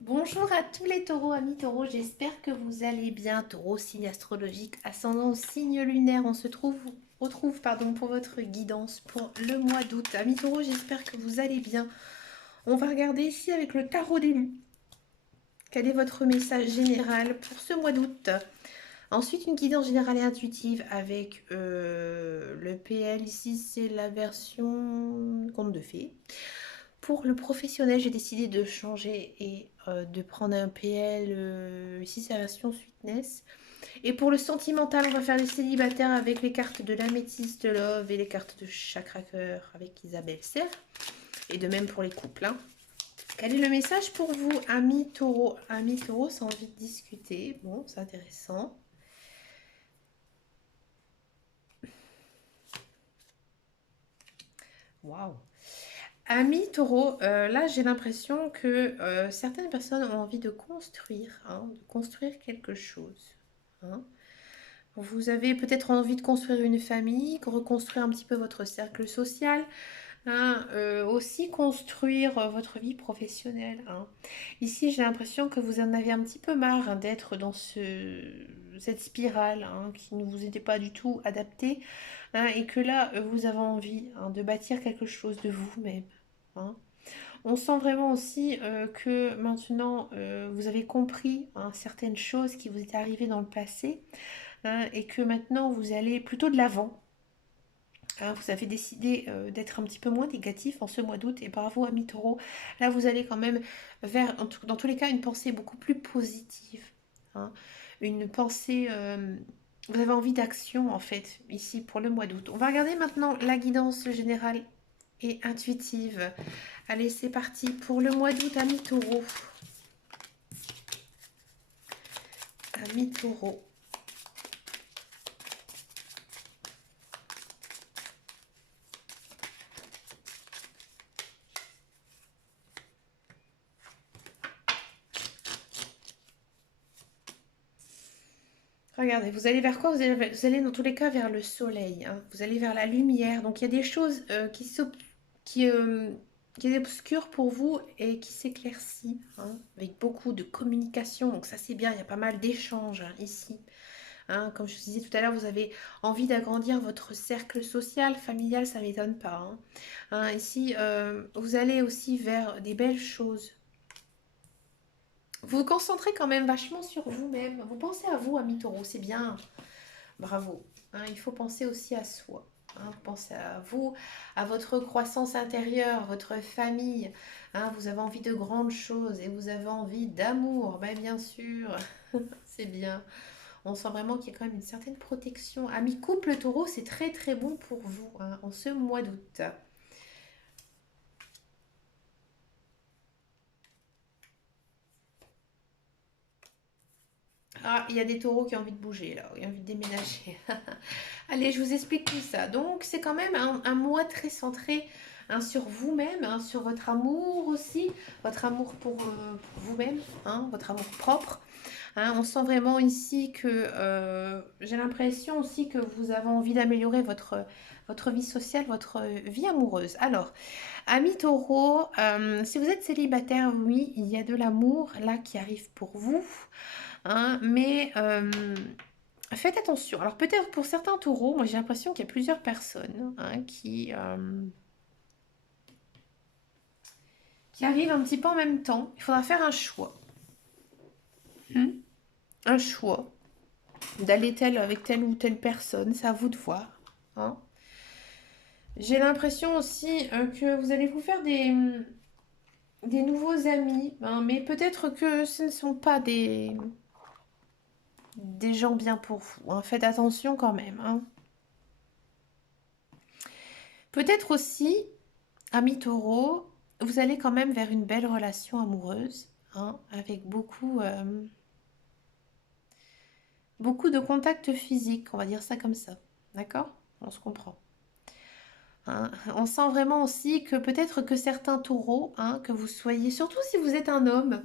Bonjour à tous les taureaux, amis taureaux, j'espère que vous allez bien. Taureau, signe astrologique, ascendant signe lunaire, retrouve pour votre guidance pour le mois d'août. Amis taureaux, j'espère que vous allez bien. On va regarder ici avec le tarot d'élu. Quel est votre message général pour ce mois d'août? Ensuite, une guidance générale et intuitive avec le PL. Ici, c'est la version conte de fées. Pour le professionnel, j'ai décidé de changer et de prendre un PL. Ici, c'est la version Sweetness. Et pour le sentimental, on va faire les célibataires avec les cartes de l'améthyste Love et les cartes de Chakra Cœur avec Isabelle Serre. Et de même pour les couples. Hein. Quel est le message pour vous, amis taureau? Amis taureau, c'est envie de discuter. Bon, c'est intéressant. Waouh! Amis taureau, là j'ai l'impression que certaines personnes ont envie de construire quelque chose. Hein. Vous avez peut-être envie de construire une famille, reconstruire un petit peu votre cercle social, hein, aussi construire votre vie professionnelle. Hein. Ici j'ai l'impression que vous en avez un petit peu marre hein, d'être dans cette spirale hein, qui ne vous était pas du tout adaptée hein, et que là vous avez envie hein, de bâtir quelque chose de vous-même. Hein. On sent vraiment aussi que maintenant vous avez compris hein, certaines choses qui vous étaient arrivées dans le passé hein, et que maintenant vous allez plutôt de l'avant. Hein, vous avez décidé d'être un petit peu moins négatif en ce mois d'août et bravo à Taureau. Là vous allez quand même vers, dans tous les cas, une pensée beaucoup plus positive. Hein, une pensée... vous avez envie d'action en fait ici pour le mois d'août. On va regarder maintenant la guidance générale et intuitive. Allez, c'est parti pour le mois d'août, amis taureau. Amis taureau. Regardez, vous allez vers quoi? Vous allez dans tous les cas vers le soleil. Hein. Vous allez vers la lumière. Donc il y a des choses qui, euh, qui est obscure pour vous et qui s'éclaircit. Hein, avec beaucoup de communication. Donc ça c'est bien, il y a pas mal d'échanges hein, ici. Hein, comme je vous disais tout à l'heure, vous avez envie d'agrandir votre cercle social, familial, ça ne m'étonne pas. Hein. Hein, ici, vous allez aussi vers des belles choses. Vous vous concentrez quand même vachement sur vous-même. Vous pensez à vous, ami taureau, c'est bien. Bravo. Hein, il faut penser aussi à soi. Hein, vous pensez à vous, à votre croissance intérieure, votre famille. Hein, vous avez envie de grandes choses et vous avez envie d'amour. Ben, bien sûr, c'est bien. On sent vraiment qu'il y a quand même une certaine protection. Ami couple taureau, c'est très très bon pour vous hein, en ce mois d'août. Ah, il y a des taureaux qui ont envie de bouger là, qui ont envie de déménager. Allez, je vous explique tout ça. Donc, c'est quand même un mois très centré hein, sur vous-même, hein, sur votre amour aussi, votre amour pour vous-même, hein, votre amour propre. Hein. On sent vraiment ici que j'ai l'impression aussi que vous avez envie d'améliorer votre vie sociale, votre vie amoureuse. Alors, ami taureau, si vous êtes célibataire, oui, il y a de l'amour là qui arrive pour vous. Hein, mais faites attention. Alors peut-être pour certains taureaux, moi j'ai l'impression qu'il y a plusieurs personnes hein, qui arrivent un petit peu en même temps. Il faudra faire un choix. Hmm. Un choix d'aller avec telle ou telle personne. C'est à vous de voir. Hein. J'ai l'impression aussi que vous allez vous faire des nouveaux amis. Hein, mais peut-être que ce ne sont pas des gens bien pour vous. Hein. Faites attention quand même. Hein. Peut-être aussi ami taureau, vous allez quand même vers une belle relation amoureuse, hein, avec beaucoup de contacts physiques, on va dire ça comme ça. D'accord? On se comprend. Hein. On sent vraiment aussi que peut-être que certains taureaux, hein, que vous soyez, surtout si vous êtes un homme,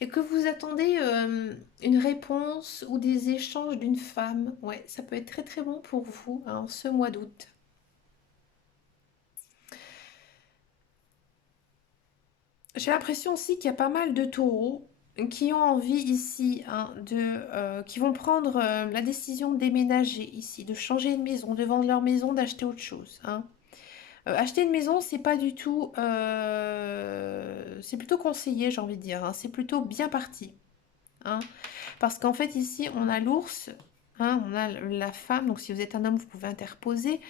et que vous attendez une réponse ou des échanges d'une femme, ouais, ça peut être très très bon pour vous hein, en ce mois d'août. J'ai l'impression aussi qu'il y a pas mal de taureaux. qui ont envie ici, hein, qui vont prendre la décision de déménager ici, de changer de maison, de vendre leur maison, d'acheter autre chose, hein. Acheter une maison, c'est pas du tout, c'est plutôt conseillé, j'ai envie de dire, hein. C'est plutôt bien parti, hein. Parce qu'en fait, ici, on a l'ours, hein, on a la femme. Donc, si vous êtes un homme, vous pouvez interposer.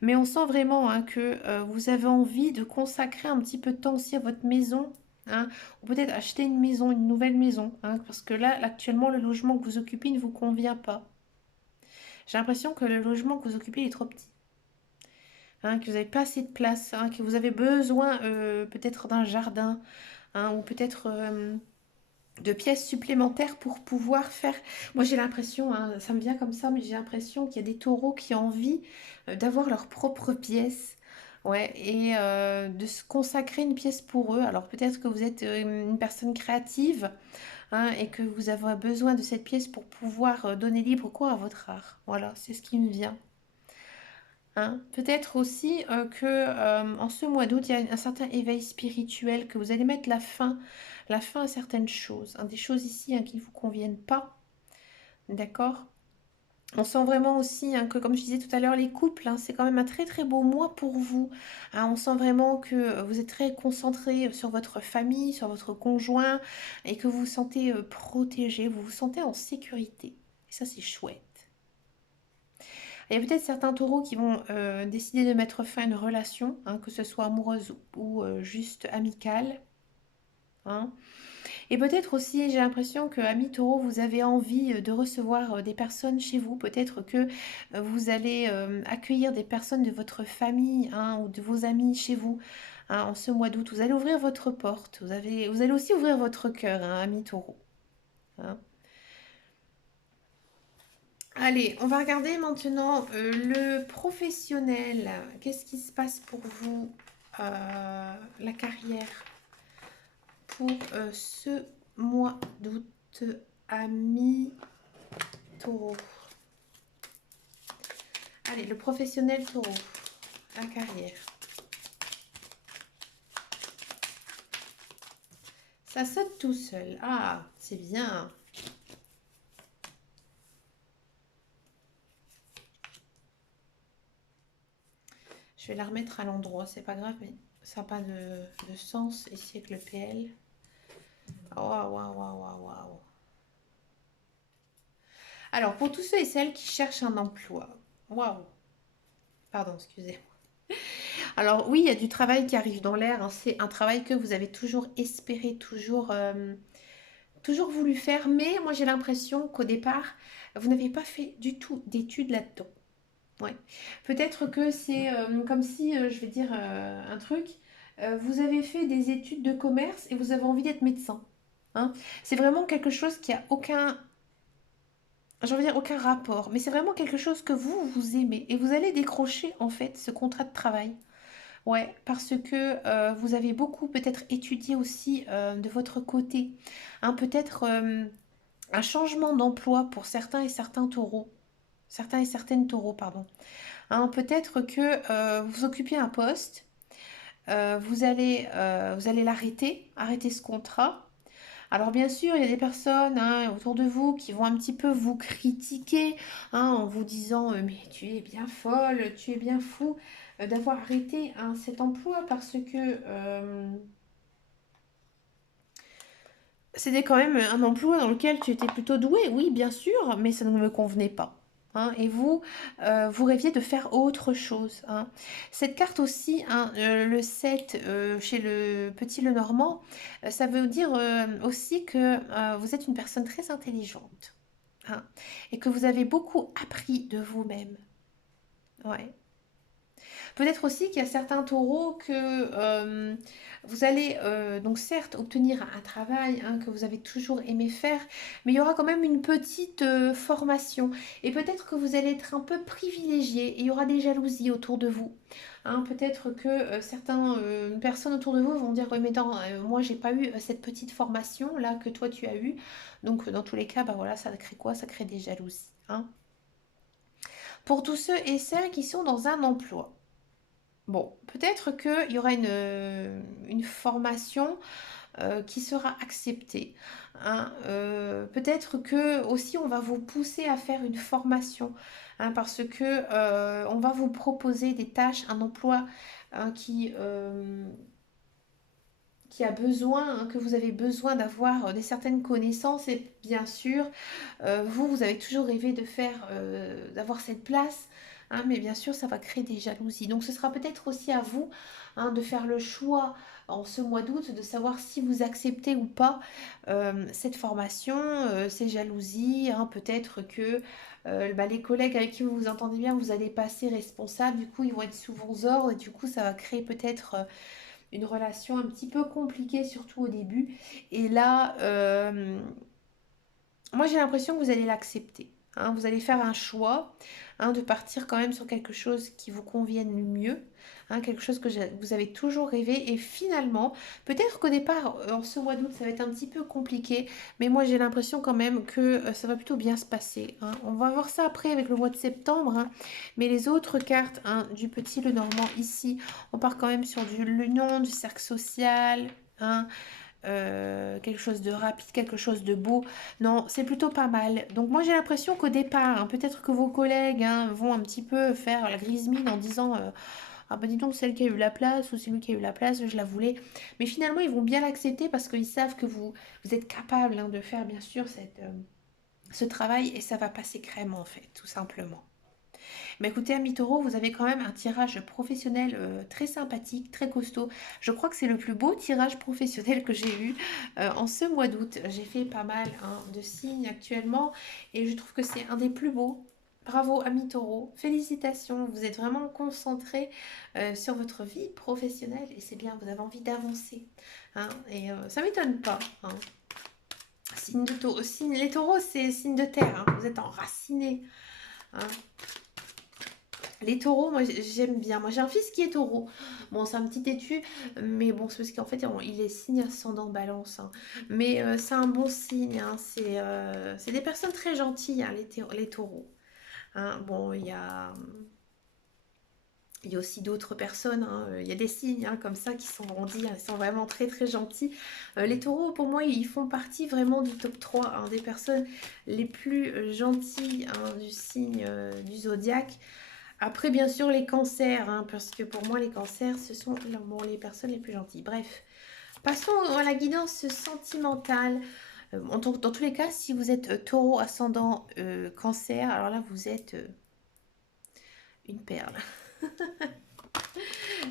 Mais on sent vraiment, hein, que vous avez envie de consacrer un petit peu de temps aussi à votre maison, hein, ou peut-être acheter une maison, une nouvelle maison, hein, parce que là, actuellement, le logement que vous occupez ne vous convient pas. J'ai l'impression que le logement que vous occupez est trop petit, hein, que vous n'avez pas assez de place, hein, que vous avez besoin peut-être d'un jardin, hein, ou peut-être de pièces supplémentaires pour pouvoir faire. Moi, j'ai l'impression, hein, ça me vient comme ça, mais j'ai l'impression qu'il y a des taureaux qui ont envie d'avoir leur propre pièce. Ouais, et de se consacrer une pièce pour eux. Alors peut-être que vous êtes une personne créative, hein, et que vous avez besoin de cette pièce pour pouvoir donner libre cours à votre art. Voilà, c'est ce qui me vient, hein. Peut-être aussi que en ce mois d'août, il y a un certain éveil spirituel, que vous allez mettre la fin à certaines choses, hein, des choses ici, hein, qui ne vous conviennent pas, d'accord? On sent vraiment aussi, hein, que, comme je disais tout à l'heure, les couples, hein, c'est quand même un très très beau mois pour vous, hein. On sent vraiment que vous êtes très concentré sur votre famille, sur votre conjoint, et que vous vous sentez protégé, vous vous sentez en sécurité. Et ça, c'est chouette. Il y a peut-être certains taureaux qui vont décider de mettre fin à une relation, hein, que ce soit amoureuse ou juste amicale, hein. Et peut-être aussi, j'ai l'impression que, amis taureaux, vous avez envie de recevoir des personnes chez vous. Peut-être que vous allez accueillir des personnes de votre famille, hein, ou de vos amis chez vous, hein, en ce mois d'août. Vous allez ouvrir votre porte. Vous allez aussi ouvrir votre cœur, hein, amis taureaux, hein. Allez, on va regarder maintenant le professionnel. Qu'est-ce qui se passe pour vous, la carrière, pour ce mois d'août, amis taureau. Allez, le professionnel taureau, la carrière. Ça saute tout seul. Ah, c'est bien. Je vais la remettre à l'endroit, c'est pas grave, mais ça n'a pas de sens ici avec le PL. Waouh, waouh, waouh, waouh, waouh. Alors, pour tous ceux et celles qui cherchent un emploi, waouh, pardon, excusez. Alors oui, il y a du travail qui arrive dans l'air, hein. C'est un travail que vous avez toujours espéré, toujours voulu faire, mais moi j'ai l'impression qu'au départ, vous n'avez pas fait du tout d'études là-dedans. Ouais. Peut-être que c'est comme si, je vais dire un truc, vous avez fait des études de commerce et vous avez envie d'être médecin, hein. C'est vraiment quelque chose qui a aucun, j'ai envie de dire aucun rapport, mais c'est vraiment quelque chose que vous aimez et vous allez décrocher en fait ce contrat de travail. Ouais, parce que vous avez beaucoup peut-être étudié aussi de votre côté, hein, peut-être un changement d'emploi pour certains et certains taureaux, certains et certaines taureaux, pardon. Hein, peut-être que vous occupiez un poste, vous allez arrêter ce contrat. Alors bien sûr, il y a des personnes, hein, autour de vous qui vont un petit peu vous critiquer, hein, en vous disant mais tu es bien folle, tu es bien fou d'avoir arrêté, hein, cet emploi parce que c'était quand même un emploi dans lequel tu étais plutôt doué, oui bien sûr, mais ça ne me convenait pas, hein. Et vous, vous rêviez de faire autre chose, hein. Cette carte aussi, hein, le 7 chez le petit Lenormand, ça veut dire aussi que vous êtes une personne très intelligente, hein, et que vous avez beaucoup appris de vous-même. Ouais. Peut-être aussi qu'il y a certains taureaux que vous allez donc certes obtenir un travail, hein, que vous avez toujours aimé faire, mais il y aura quand même une petite formation. Et peut-être que vous allez être un peu privilégié et il y aura des jalousies autour de vous, hein. Peut-être que certaines personnes autour de vous vont dire, oui mais non, moi j'ai pas eu cette petite formation là que toi tu as eu. Donc dans tous les cas, bah voilà, ça crée quoi? Ça crée des jalousies, hein. Pour tous ceux et celles qui sont dans un emploi. Bon, peut-être qu'il y aura une formation, qui sera accepté. Hein. Peut-être que aussi on va vous pousser à faire une formation, hein, parce que on va vous proposer des tâches, un emploi hein, qui a besoin, hein, que vous avez besoin d'avoir des certaines connaissances et bien sûr, vous avez toujours rêvé de faire, d'avoir cette place, hein, mais bien sûr, ça va créer des jalousies. Donc, ce sera peut-être aussi à vous hein, de faire le choix en ce mois d'août de savoir si vous acceptez ou pas cette formation, ces jalousies. Hein, peut-être que bah, les collègues avec qui vous vous entendez bien, vous allez passer responsable. Du coup, ils vont être sous vos ordres et du coup, ça va créer peut-être une relation un petit peu compliquée, surtout au début. Et là, moi j'ai l'impression que vous allez l'accepter. Hein. Vous allez faire un choix hein, de partir quand même sur quelque chose qui vous convienne le mieux. Hein, quelque chose que vous avez toujours rêvé. Et finalement, peut-être qu'au départ, en ce mois d'août, ça va être un petit peu compliqué. Mais moi j'ai l'impression quand même que ça va plutôt bien se passer. Hein. On va voir ça après avec le mois de septembre. Hein. Mais les autres cartes hein, du petit Lenormand ici, on part quand même sur du l'union, du cercle social. Hein, quelque chose de rapide, quelque chose de beau. Non, c'est plutôt pas mal. Donc moi j'ai l'impression qu'au départ, hein, peut-être que vos collègues hein, vont un petit peu faire la grise mine en disant ah bah dis donc celle qui a eu la place ou celui qui a eu la place, je la voulais. Mais finalement ils vont bien l'accepter parce qu'ils savent que vous êtes capable hein, de faire bien sûr ce travail et ça va passer crème en fait, tout simplement. Mais écoutez, Ami Taureau, vous avez quand même un tirage professionnel très sympathique, très costaud. Je crois que c'est le plus beau tirage professionnel que j'ai eu en ce mois d'août. J'ai fait pas mal hein, de signes actuellement et je trouve que c'est un des plus beaux. Bravo, Ami Taureau. Félicitations. Vous êtes vraiment concentré sur votre vie professionnelle et c'est bien, vous avez envie d'avancer. Hein, et ça ne m'étonne pas. Hein. Signe de taureau, les taureaux, c'est signe de terre. Hein. Vous êtes enracinés. Hein. Les taureaux, moi j'aime bien. Moi j'ai un fils qui est taureau. Bon, c'est un petit têtu, mais bon, c'est parce qu'en fait il est signe ascendant balance. Hein. Mais c'est un bon signe. Hein. C'est des personnes très gentilles, hein, les taureaux. Hein. Bon, il y a aussi d'autres personnes. Hein. Il y a des signes hein, comme ça qui sont, on dit, ils sont vraiment très très gentils. Les taureaux, pour moi, ils font partie vraiment du top 3 hein, des personnes les plus gentilles hein, du signe du zodiaque. Après, bien sûr, les cancers, hein, parce que pour moi, les cancers, ce sont bon, les personnes les plus gentilles. Bref, passons à la guidance sentimentale. Dans tous les cas, si vous êtes taureau, ascendant, cancer, alors là, vous êtes une perle.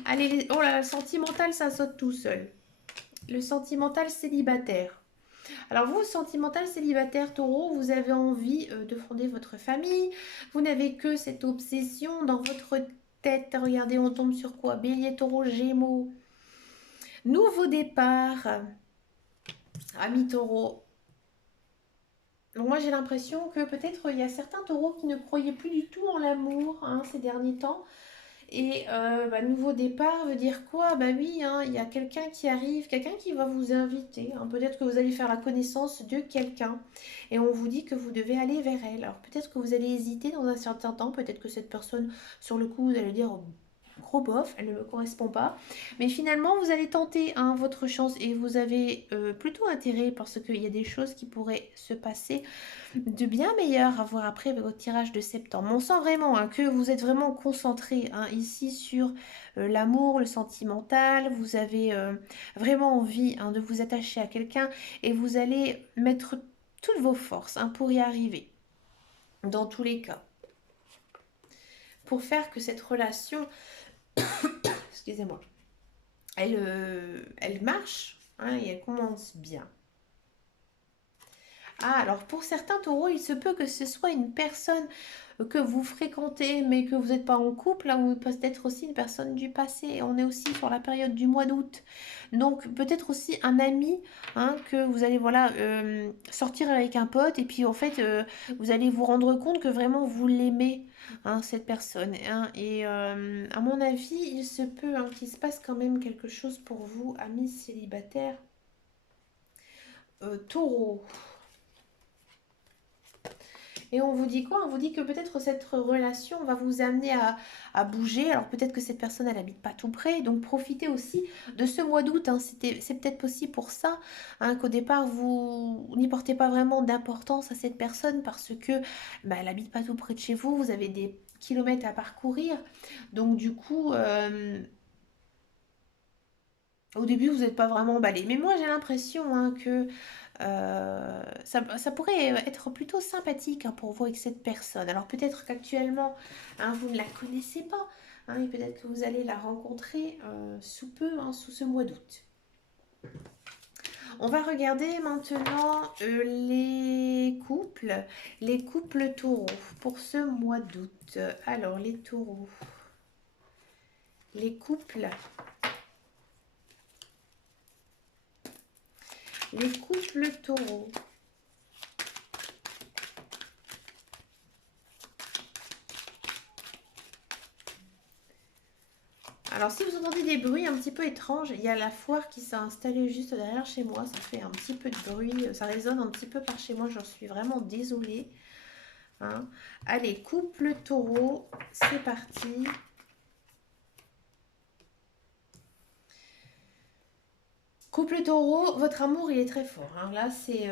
Allez, oh là, le sentimental, ça saute tout seul. Le sentimental célibataire. Alors vous, sentimental célibataire taureau, vous avez envie de fonder votre famille. Vous n'avez que cette obsession dans votre tête. Regardez, on tombe sur quoi? Bélier, taureau, gémeaux. Nouveau départ. Ami taureau. Donc moi j'ai l'impression que peut-être il y a certains taureaux qui ne croyaient plus du tout en l'amour hein, ces derniers temps. Et bah, nouveau départ veut dire quoi? Bah oui, hein, il y a quelqu'un qui arrive, quelqu'un qui va vous inviter. Hein. Peut-être que vous allez faire la connaissance de quelqu'un et on vous dit que vous devez aller vers elle. Alors peut-être que vous allez hésiter dans un certain temps, peut-être que cette personne, sur le coup, vous allez dire oh, gros bof, elle ne me correspond pas. Mais finalement, vous allez tenter hein, votre chance et vous avez plutôt intérêt parce qu'il y a des choses qui pourraient se passer de bien meilleur à voir après avec votre tirage de septembre. On sent vraiment hein, que vous êtes vraiment concentré hein, ici sur l'amour, le sentimental. Vous avez vraiment envie hein, de vous attacher à quelqu'un et vous allez mettre toutes vos forces hein, pour y arriver. Dans tous les cas. Pour faire que cette relation, excusez-moi, elle marche hein, et elle commence bien. Ah, alors pour certains taureaux, il se peut que ce soit une personne que vous fréquentez, mais que vous n'êtes pas en couple, hein, ou peut-être aussi une personne du passé. On est aussi sur la période du mois d'août. Donc peut-être aussi un ami hein, que vous allez voilà sortir avec un pote et puis en fait vous allez vous rendre compte que vraiment vous l'aimez, hein, cette personne. Hein, et à mon avis, il se peut hein, qu'il se passe quand même quelque chose pour vous, amis célibataires. Taureau. Et on vous dit quoi? On vous dit que peut-être cette relation va vous amener à bouger. Alors peut-être que cette personne, elle habite pas tout près. Donc profitez aussi de ce mois d'août, hein. C'est peut-être possible pour ça, hein, qu'au départ, vous n'y portez pas vraiment d'importance à cette personne parce que bah, elle habite pas tout près de chez vous. Vous avez des kilomètres à parcourir. Donc du coup, au début, vous n'êtes pas vraiment emballé. Mais moi, j'ai l'impression, hein, que ça pourrait être plutôt sympathique, hein, pour vous avec cette personne. Alors peut-être qu'actuellement, hein, vous ne la connaissez pas, hein, et peut-être que vous allez la rencontrer sous peu, hein, sous ce mois d'août. On va regarder maintenant les couples taureaux pour ce mois d'août. Alors les taureaux, les couples, les couples taureaux. Alors, si vous entendez des bruits un petit peu étranges, il y a la foire qui s'est installée juste derrière chez moi. Ça fait un petit peu de bruit, ça résonne un petit peu par chez moi. J'en suis vraiment désolée, hein. Allez, couple taureau, c'est parti. Couple taureau, votre amour, il est très fort, hein. Là, c'est...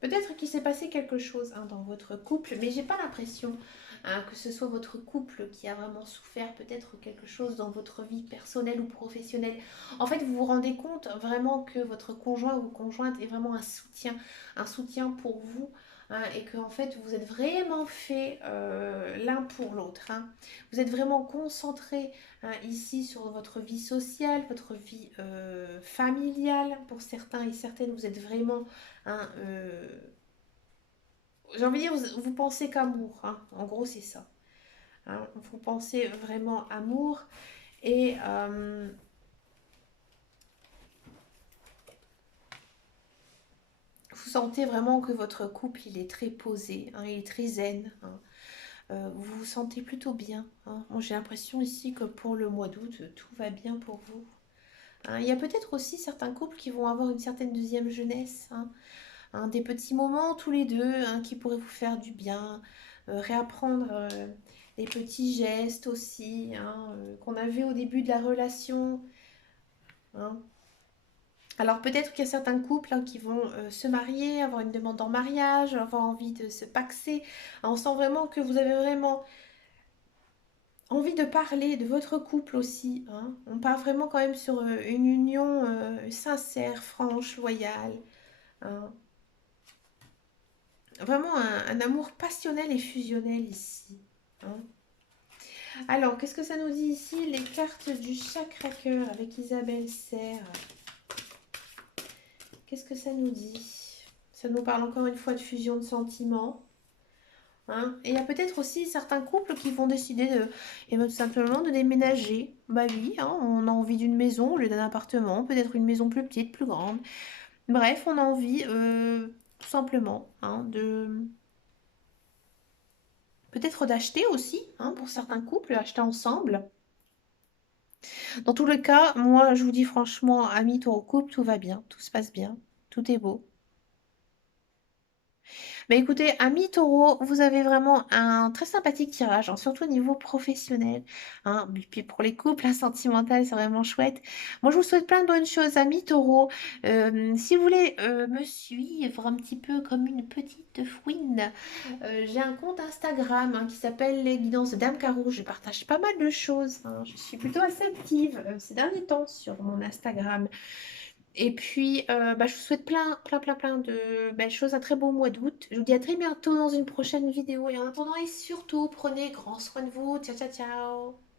peut-être qu'il s'est passé quelque chose, hein, dans votre couple, mais j'ai pas l'impression, hein, que ce soit votre couple qui a vraiment souffert, peut-être quelque chose dans votre vie personnelle ou professionnelle. En fait, vous vous rendez compte vraiment que votre conjoint ou conjointe est vraiment un soutien pour vous, hein, et que en fait vous êtes vraiment fait l'un pour l'autre, hein. Vous êtes vraiment concentré, hein, ici sur votre vie sociale, votre vie familiale. Pour certains et certaines, vous êtes vraiment, hein, j'ai envie de dire, vous pensez qu'amour, hein. En gros, c'est ça, hein. Vous pensez vraiment amour et vous sentez vraiment que votre couple, il est très posé, hein, il est très zen, hein. Vous vous sentez plutôt bien, hein. Moi, j'ai l'impression ici que pour le mois d'août, tout va bien pour vous, hein. Il y a peut-être aussi certains couples qui vont avoir une certaine deuxième jeunesse, hein. Hein, des petits moments tous les deux, hein, qui pourraient vous faire du bien, réapprendre les petits gestes aussi, hein, qu'on avait au début de la relation, hein. Alors peut-être qu'il y a certains couples, hein, qui vont se marier, avoir une demande en mariage, avoir envie de se paxer. On sent vraiment que vous avez vraiment envie de parler de votre couple aussi, hein. On part vraiment quand même sur une union sincère, franche, loyale, hein. Vraiment un amour passionnel et fusionnel ici, hein. Alors, qu'est-ce que ça nous dit ici? Les cartes du chakra-cœur avec Isabelle Serre. Qu'est-ce que ça nous dit? Ça nous parle encore une fois de fusion de sentiments, hein. Et il y a peut-être aussi certains couples qui vont décider de, et tout simplement de déménager. Bah oui, hein, on a envie d'une maison au lieu d'un appartement, peut-être une maison plus petite, plus grande. Bref, on a envie tout simplement, hein, de... Peut-être d'acheter aussi, hein, pour certains couples, acheter ensemble. Dans tous les cas, moi, je vous dis franchement, amis taureau couple, tout va bien, tout se passe bien, tout est beau. Mais écoutez, amis taureau, vous avez vraiment un très sympathique tirage, hein, surtout au niveau professionnel, hein. Et puis pour les couples, la sentimentale, c'est vraiment chouette. Moi, je vous souhaite plein de bonnes choses, amis taureau. Si vous voulez me suivre un petit peu comme une petite fouine, j'ai un compte Instagram, hein, qui s'appelle Les Guidances de Dame Caro. Je partage pas mal de choses, hein. Je suis plutôt assez active ces derniers temps sur mon Instagram. Et puis, bah, je vous souhaite plein de belles choses, un très beau mois d'août. Je vous dis à très bientôt dans une prochaine vidéo. Et en attendant, et surtout, prenez grand soin de vous. Ciao, ciao, ciao.